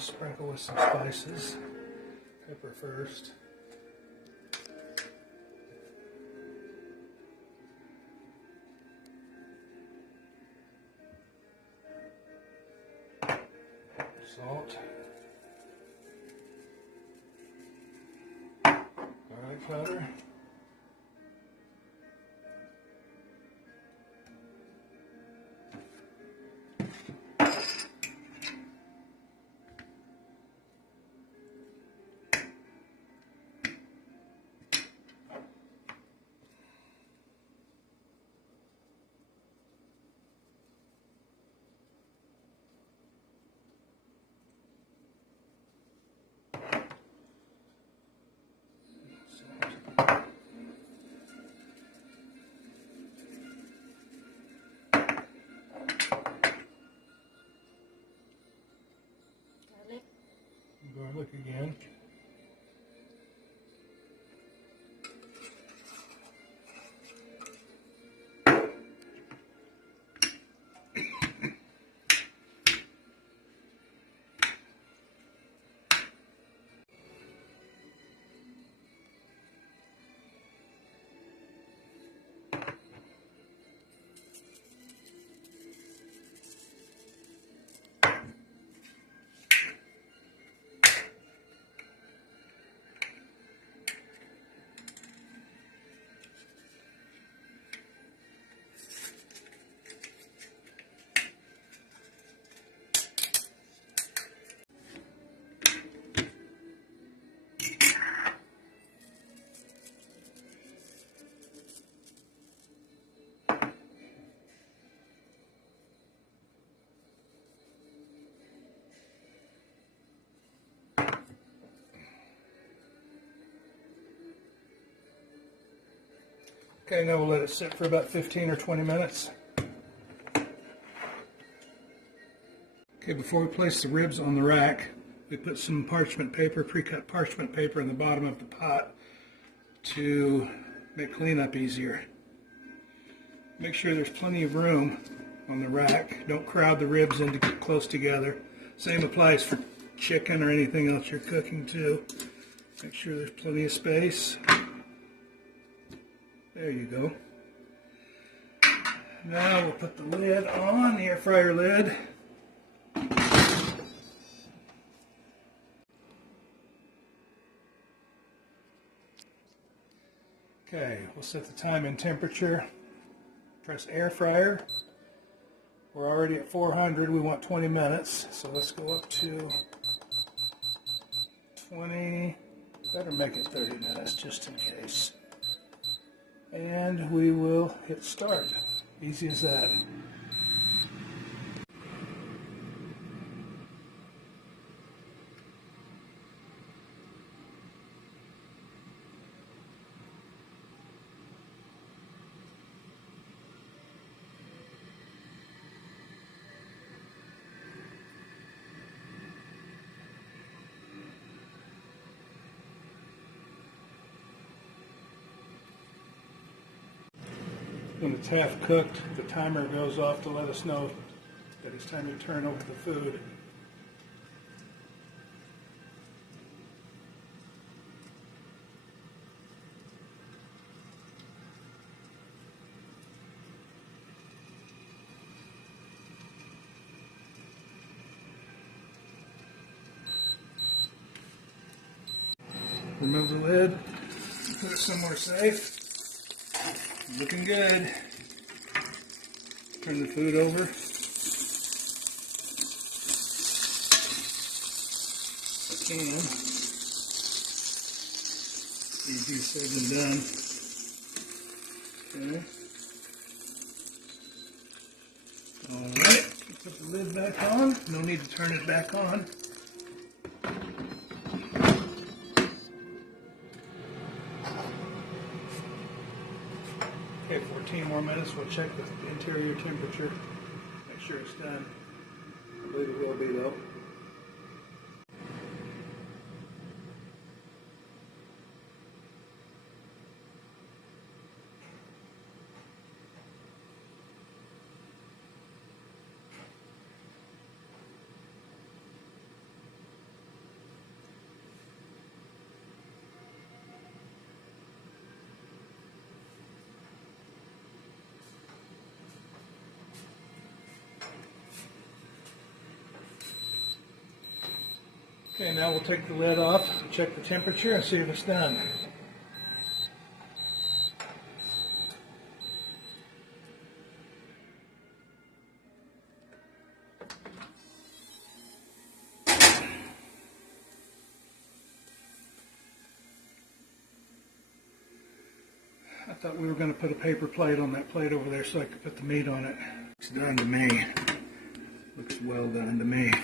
sprinkle with some spices. Pepper first. Salt. Garlic powder. Garlic again. Okay, now we'll let it sit for about 15 or 20 minutes. Okay, before we place the ribs on the rack, we put some parchment paper, pre-cut parchment paper in the bottom of the pot to make cleanup easier. Make sure there's plenty of room on the rack. Don't crowd the ribs in to get close together. Same applies for chicken or anything else you're cooking too. Make sure there's plenty of space. There you go. Now we'll put the lid on, the air fryer lid. Okay, we'll set the time and temperature. Press air fryer. We're already at 400, we want 20 minutes. So let's go up to 20, better make it 30 minutes just in case. And we will hit start. Easy as that. When it's half cooked, the timer goes off to let us know that it's time to turn over the food. Remove the lid, put it somewhere safe. Looking good. Turn the food over. Again. Easier said than done. Okay. Alright, put the lid back on. No need to turn it back on. Okay, 14 more minutes. We'll check the interior temperature. Make sure it's done. I believe it will be though. Okay, now we'll take the lid off, check the temperature, and see if it's done. I thought we were going to put a paper plate on that plate over there so I could put the meat on it. It's done to me. Looks well done to me.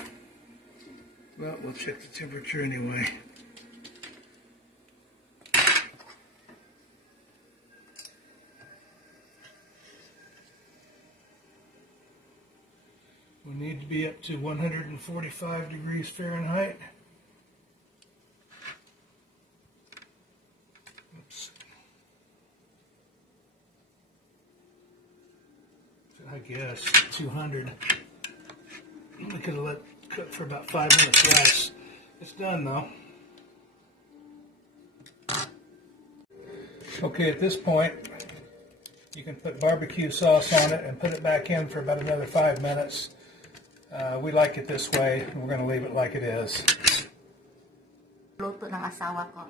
Well, we'll check the temperature anyway. We need to be up to 145 degrees Fahrenheit. Oops. I guess 200. We could have let it cook for about 5 minutes less. It's done though. Okay, at this point, you can put barbecue sauce on it and put it back in for about another 5 minutes. We like it this way, and we're going to leave it like it is. Luto ng asawa ko.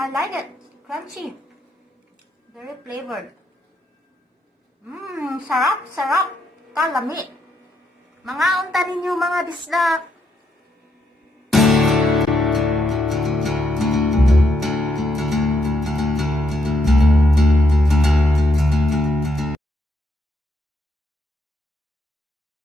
I like it. Crunchy. Very flavored. Sarap, sarap. Kalami. Mga unta ninyo mga bisdak.